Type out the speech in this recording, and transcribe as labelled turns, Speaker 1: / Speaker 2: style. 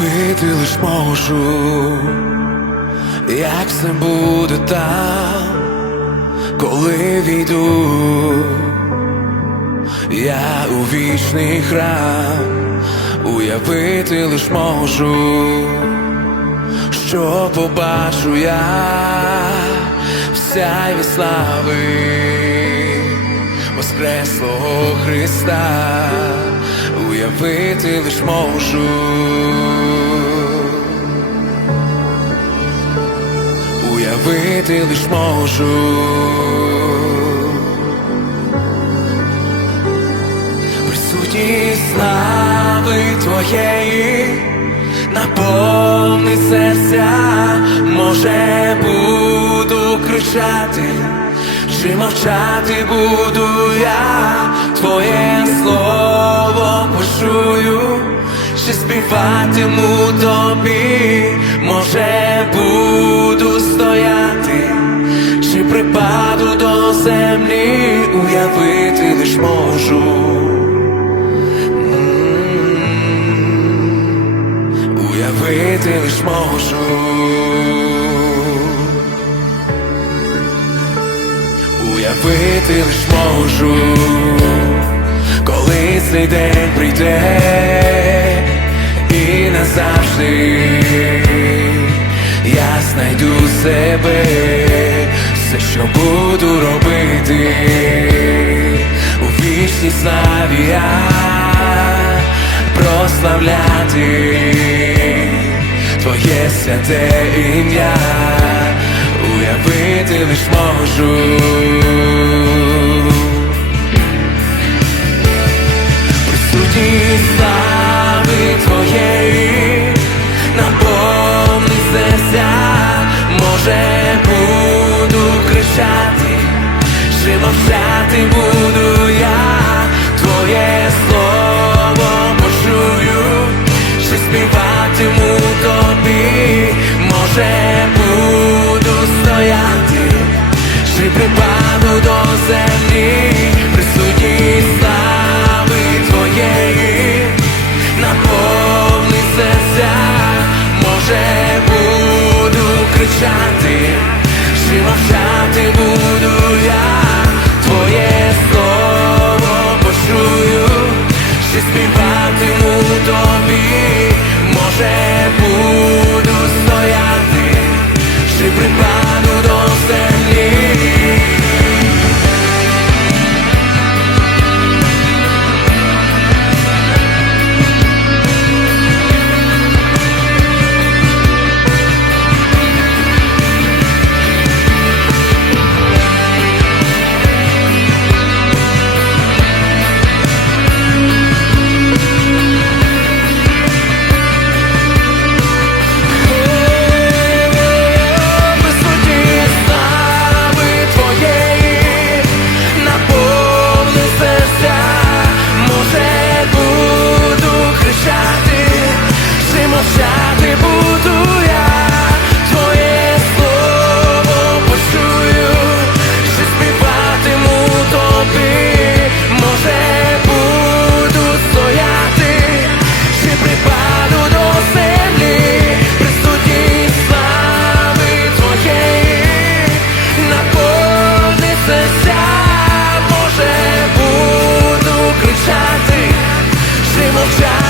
Speaker 1: Уявити лиш можу, як все буде там, коли війду, я у вічний храм, уявити лиш можу, що побачу я в сяйві слави Воскреслого Христа, уявити лиш можу. Уявити лиш можу. Присутність слави твоєї наповнить серця, може буду кричати, чи мовчати буду я, твоє слово почую, чи співатиму тобі, може буду стояти, чи припаду до землі, уявити лиш можу. Уявити лиш можу. Уявити лиш можу, цей день прийде і назавжди. Я знайду себе, все, що буду робити. У вічній славі я прославляти. Твоє святе ім'я, уявити лиш можу. дякуватиму тобі, може буду стояти, чи припаду. emoção